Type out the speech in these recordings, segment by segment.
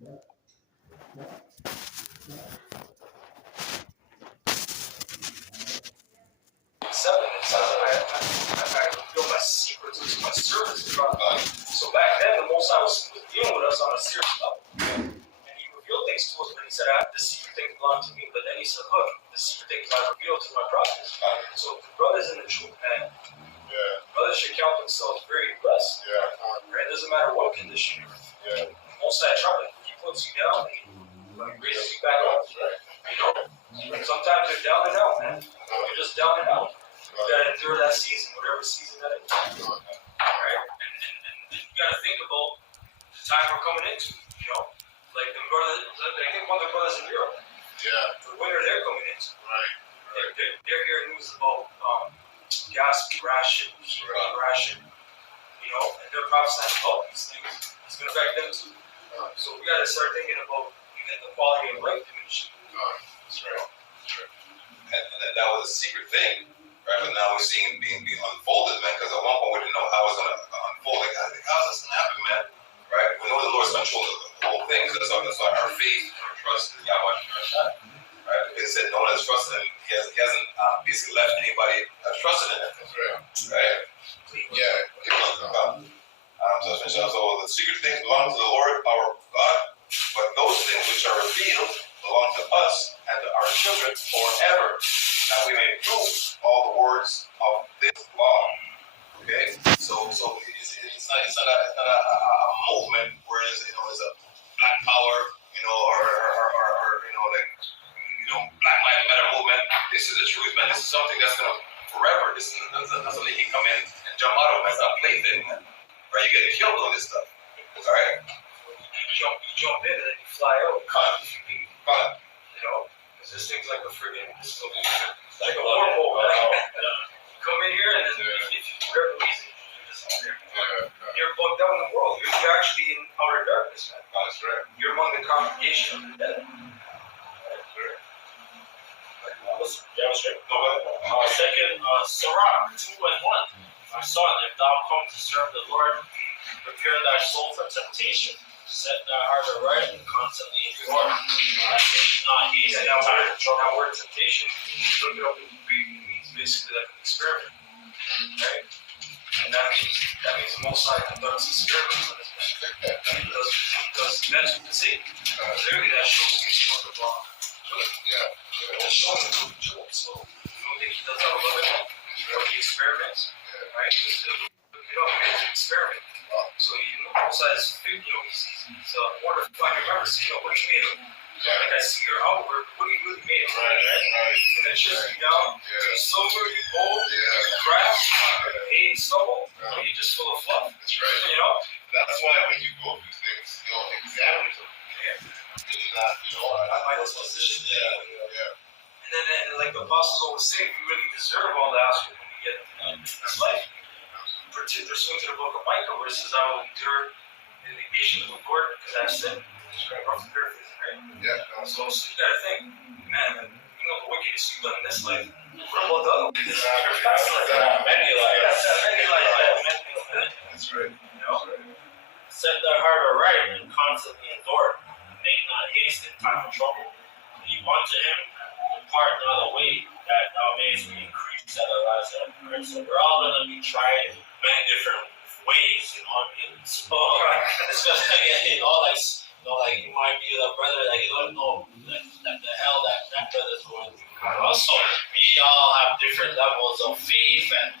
I reveal my secrets to my servants. So back then, the Most High was dealing with us on a serious level. And he revealed things to us, but he said, the secret things belong to me. But then he said, look, the secret things I revealed to my prophets. So the brothers in the truth, man, brothers should count themselves very blessed. Right? It doesn't matter what condition you're in. Most High Trumpet, he puts you down, he raises you back up. You know? Sometimes you're down and out, man. You're just down and out. You gotta endure that season, whatever season that is. Right? And you gotta think about the time we're coming into, you know? Like the brothers, I think one of the brothers in Europe. The winter they're coming into. They're hearing news about gas ration, heat ration, you know, and they're prophesying about these things. It's gonna affect them too. So we gotta start thinking about even the quality of life diminishing. That's right. And that was a secret thing. Right, but now we're seeing it being unfolded, man. Because at one point we didn't know how it was gonna unfold. Like, how's this gonna happen, man? Right? We know the Lord's control of the whole thing. So that's why our faith, our trust in Yahweh, right? Because he said no one has trusted him. He hasn't basically left anybody that's trusted in him. That's right. Right? So the secret things belong to the Lord, our God. But those things which are revealed belong to us and to our children forever. That we may prove all the words of this law. Okay, so it's not a movement where it's a black power, or Black Lives Matter movement. This is the truth, man. This is something that's gonna forever. This is not something you can come in and jump out of. That's not a plaything, man. Right? You get killed on this stuff. All right. You jump in and then you fly out. You know. This thing's like a friggin' like a wormhole, man. You come in here and then if you whatever reason you disappear. You're bugged out in the world. You're actually in outer darkness, man. That's right. You're among the congregation of the dead. Second, Sirach 2:1. My son, if thou come to serve the Lord, prepare thy soul for temptation. Set thy heart aright and constantly endure. Not easy. That word temptation, you look it up in Greek, it means basically like an experiment. Right? And that means the Most High conducts experiments on this man. Because that's what it's saying. Clearly that shows me what the law is. It's showing the truth. So you don't think he does that a little bit? He experiments, right? Just look it up, it's an experiment. So Most High is, he's mortifying. Remember, what you made of. Like I see your outward, what are you really made of? Right. He's gonna chip you down. Silver, you gold, grass, hay, stubble, or you just full of fluff. That's right. You know? That's why when you go through things, examine them. It's not, I might as well position. And then, like the apostles always say, we really deserve all the aspect when we get in this life. They're swing to the book of Micah, where it says, I will endure the indignation of the Lord because I have sinned. Rough paraphrase, right? So you gotta think, man, the wickedness you've done in this life, what about the other wickedness? Many lives. That's right. Set thy heart aright and constantly endure. Make not haste in time of trouble. Leave unto him, depart not away, that thou mayest be increased at the last end. Right? So we're all going to be tried many different ways, So it's going to get, like you might be the brother that you don't know that the hell that brother's going through. Also, we all have different levels of faith and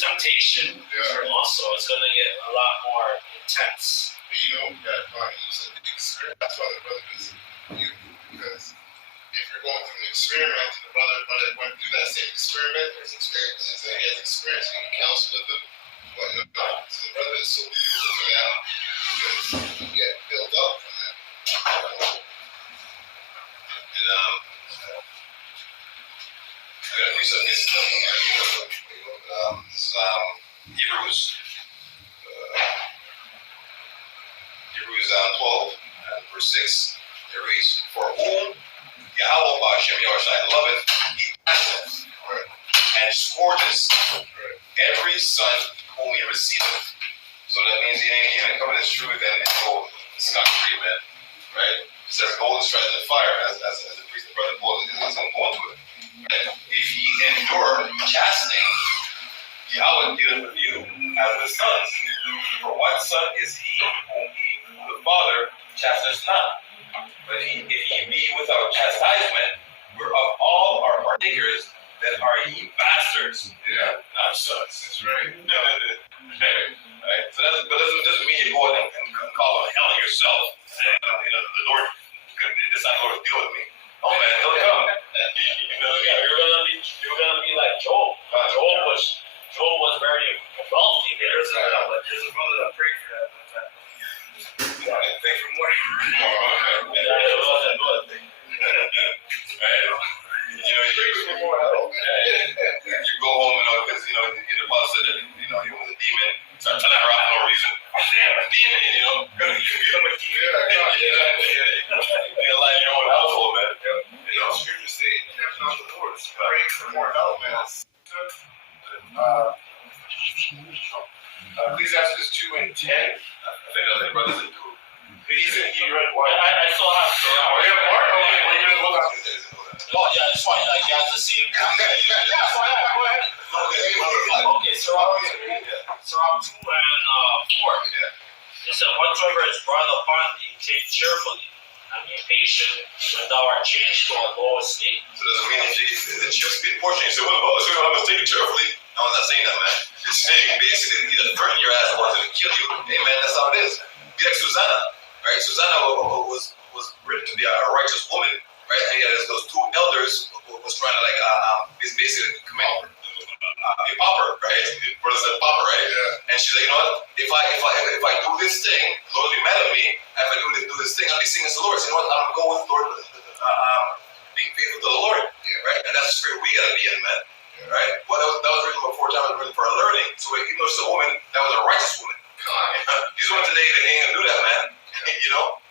temptation. Also, it's going to get a lot more intense. That's why the brother is you, because if you're going through an experiment, the brother went through that same experiment, there's experiences that he has experienced, you can counsel with them. But so the brother is so beautiful for that because you get built up from that. And I gotta read some of this stuff. This is Hebrews 12, verse 6. It reads, for whom Yahweh Hashem Yahushai loveth, he blesseth, and scourges every son whom he receiveth. So that means he ain't coming as truth and go scot-free, man. Right? It says gold is tried in the fire, as the priest, the brother Paul is going to go into it. Right? If ye endure chastening, Yahweh dealeth with you as with sons. For what son is he whom the Father chastens not? But if ye be without chastisement, whereof all are partakers, then are ye bastards, not sons. That's right. Right? So that doesn't mean you go out and call them hell yourself. And, the Lord, this not Lord deal with me. Oh man, he'll come. You're gonna be like Job. Job was very wealthy. There's a brother that prayed for that one time. Pray for more. It wasn't good. Right? You go home because the boss said that he was a demon. Start telling her out for no reason. Damn, a demon, gonna become a demon. You're lying in your own household, man. Scriptures say, "Cast out the Lord, praying for more help, man." Ecclesiastes 2:10. I think that's like brothers and two. He read one. I still have to. Oh, you have more? Okay, we're gonna go down. Oh yeah, it's fine. Like you have the same. Go ahead. Okay, Sirach 2 and 4. It said, "Whatsoever is brought upon thee, take cheerfully, and be patient when thou art changed to a low estate." So it doesn't mean if the chips get portion, you say, well, I'm going to take it cheerfully. No, I'm not saying that, man. It's saying basically either threaten your ass or it's going to kill you. Hey, man, that's how it is. Be like Susanna, right? Susanna was written to be a righteous woman, right? And yet those two elders was trying to basically command a pauper, right? Brother said pauper, right? Yeah. And she's like, you know what? If I do this thing, the Lord will be mad at me. If I do this thing, I'll be singing to the Lord. So you know what? I'm going to go with the Lord, being faithful to the Lord, right? And that's the spirit we gotta be in, man. Right? Well, that was written before time. It was written for our learning. So even though it's a woman, that was a righteous woman. These women today, they ain't gonna do that, man.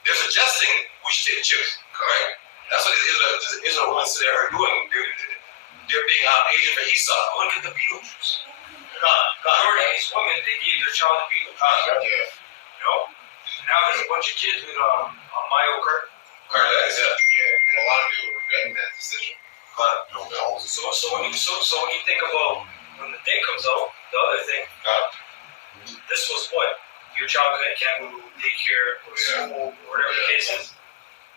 They're suggesting we should take the chips, right? That's what the Israel women today are doing. They're being agent for Esau. Look at the Beetlejuice. Majority of these women, they gave their child to Beetlejuice. Now there's a bunch of kids with myocard. Cardiacs, and a lot of people are regretting that decision. So when you think about when the thing comes out, the other thing, this was what your child can't go to daycare or school or whatever the case is.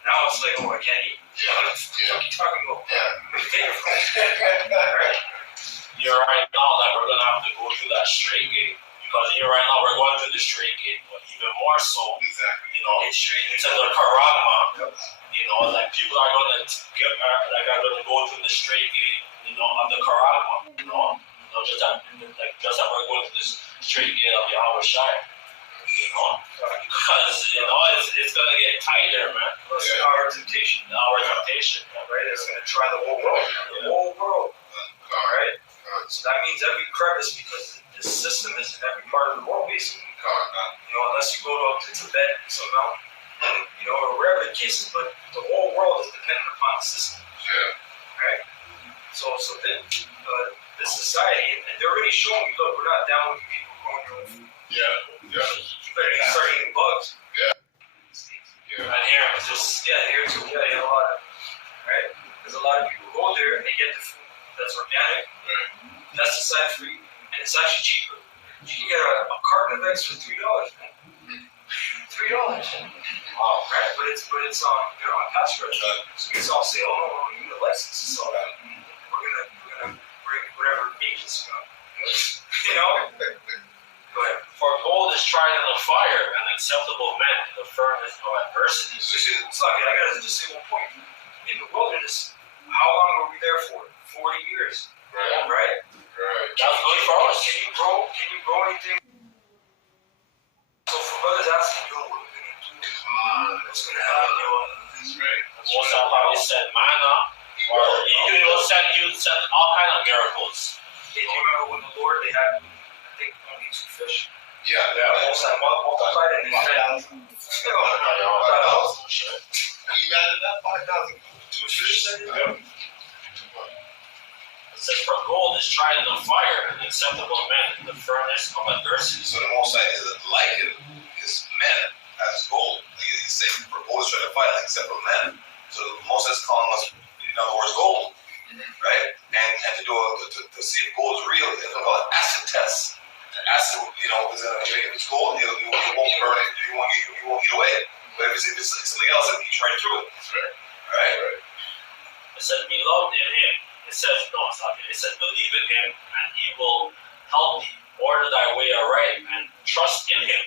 Now it's like, I can't eat. What are you talking about? Where you take it from? Right? You're right now that we're gonna have to go through that straight gate. Because right now we're going through the straight gate, but even more so, It's straight into the karagma. Like people are gonna go through the straight gate, of the karagma. Just that we're going through this straight gate of Yahweh Shai. Because it's gonna get tighter, man. It's our temptation. Right? It's gonna try the whole world. The whole world. Alright? So that means every crevice, because this system is in every part of the world, basically. Unless you go up to Tibet and some mountain, or wherever the case is, but the whole world is dependent upon the system. Right? So then, this society, and they're already showing you, look, we're not down with you people growing your own food. You better start eating bugs. And here, Here too. A lot of, right? Because a lot of people go there and they get the food that's organic, pesticide free, and it's actually cheaper. You can get a carton of eggs for $3, man. $3. Wow, right? But it's they're on pasteurized. So it's all say, oh, we need a license. So we're gonna bring whatever agents go ahead. For gold is tried in the fire, and acceptable men in the furnace of adversity. So I gotta just say one point. In the wilderness, how long were we there for? 40 years. Right? That's good for us. Can you grow anything? So for brothers asking, what are we gonna do? What's gonna happen? That's right. Most of probably send manna, or he will send all kind of miracles. Do you remember when the Lord, they had, I think, only 2 fish? Almost multiplied and then 10,000. You imagine that? 5,000. 2 fish? It says, for gold is tried in the fire, and acceptable men in the furnace of adversity. So the Most High is likened his men as gold. Like except for men. So Moses is calling us, in other words, gold, right? And to do to see if gold is real, it's called an acid test. The acid, if it's gold, it won't burn it, it won't eat away. But if it's something else, it'll eat right through it. Right? It says, beloved in him. It says, no, it's not. It says, believe in him, and he will help thee. Order thy way aright, and trust in him.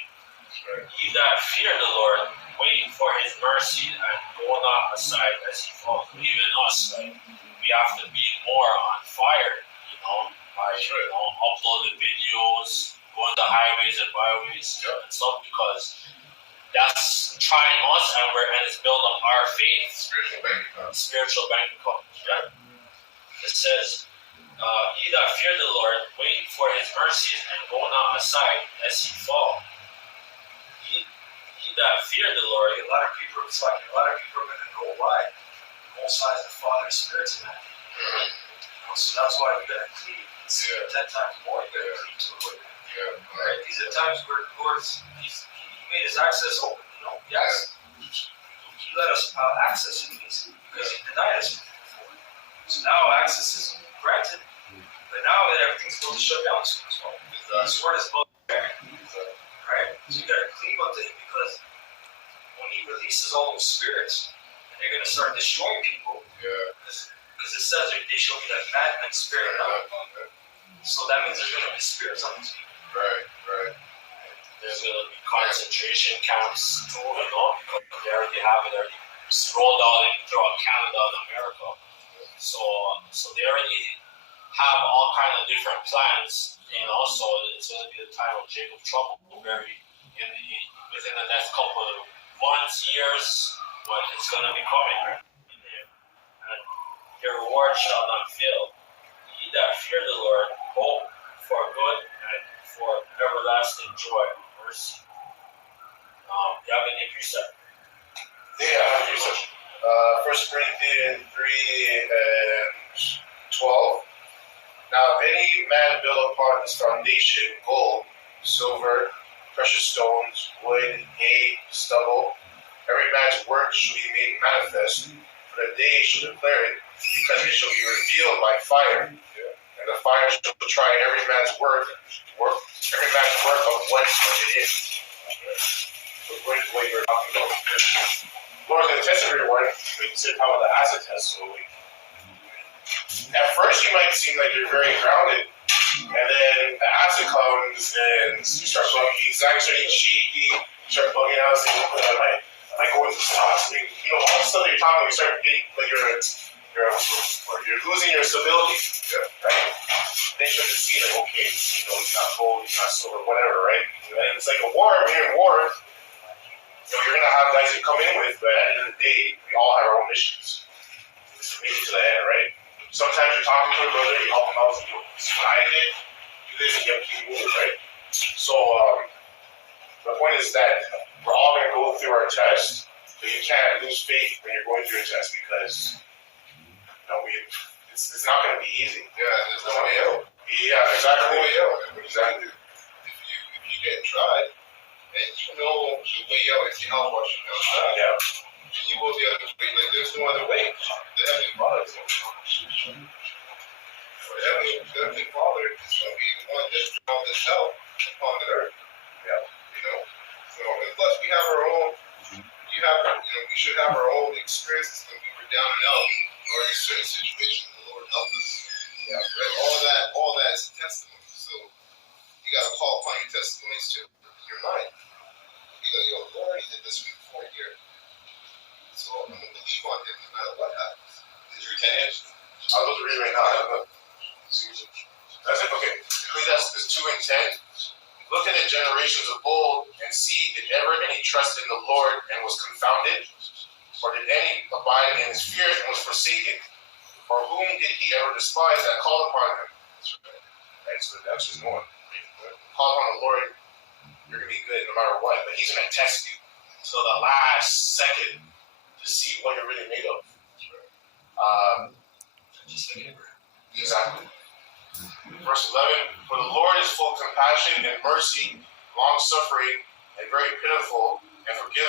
Ye that fear the Lord, wait for his mercy, and go not aside as he falls. Even us, like, we have to be more on fire, by uploading videos, going to highways and byways and stuff, because that's trying us, and it's built up our faith. Spiritual bank account. Yeah. It says, ye that fear the Lord, wait for his mercies, and go not aside lest he fall. Ye that fear the Lord. A lot of people are going to know why. Most High is the Father of spirits in that. So that's why we got to cleave 10 times more. You got to cleave to the Lord. Right? These are times where the Lord he made his access open. Yes. He let us access him because he denied us before. So now access is granted, but now that everything's going to shut down soon as well. His word is about there. Right? So you got to cleave unto him, because when he releases all those spirits, and they're going to start destroying people, because it says they shall be like madmen spirit out. So that means there's going to be spirits on these people. Right. There's going to be concentration camps too, because they already have it already rolled out throughout Canada and America. So they already have all kind of different plans, and also it's going to be the time of Jacob trouble, within the next couple of months, years, but it's going to be coming. And your reward shall not fail. Ye that fear the Lord, hope for good and for everlasting joy and mercy. Do you have any precept? Yeah, precept. 1 Corinthians 3:12. Now, if any man build upon this foundation gold, silver, precious stones, wood, hay, stubble, every man's work shall be made manifest, for the day shall declare it, because it shall be revealed by fire. And the fire shall try every man's work of what it is. According to what you were talking about. Lord's going to test everyone. We said how about the acid test. So at first you might seem like you're very grounded, and then the acid comes and you start bugging. He's actually shaky. You start bugging out, saying, "Am I going to stop?" All the stuff that you're talking about, you start getting like you're losing your stability, right? Then you start to see like, okay, he's not gold, he's not silver, whatever, right? And it's like a war. When you're in war, you're gonna have guys you come in with, but at the end of the day, we all have our own missions. Just to make it to the end, right? Sometimes you're talking to a brother, you help him out, this is what I did, do this, and you have to keep moving, right? So, the point is that we're all going to go through our test, but you can't lose faith when you're going through a test, because, it's not going to be easy. Yeah, there's no way out. Yeah, exactly. No way out. Exactly. If you get tried, and you know the way out is your health wash. And you will be able to wait. Like, there's no other way. The Heavenly Father is going to come. The Heavenly Father is going to be the one that draws this out upon the earth. So, and plus we have our own, we should have our own experiences when we were down and out, or in certain situations, the Lord helped us. Right? All that is a testimony. So, you got to call upon your testimonies to your mind. Lord, he did this for me before here. So I'm going to believe on him no matter what happens. Did you retain it? I'll go to read right now. That's it? Okay. Ecclesiastes 2:10. Look at the generations of old and see, did ever any trust in the Lord and was confounded? Or did any abide in his fear and was forsaken? Or whom did he ever despise that called upon him? Right, so that's just one. Call upon the Lord, you're going to be good no matter what, but he's going to test you until the last second to see what you're really made of. Just like Abraham. Exactly. Verse 11, for the Lord is full of compassion and mercy, long-suffering, and very pitiful, and forgive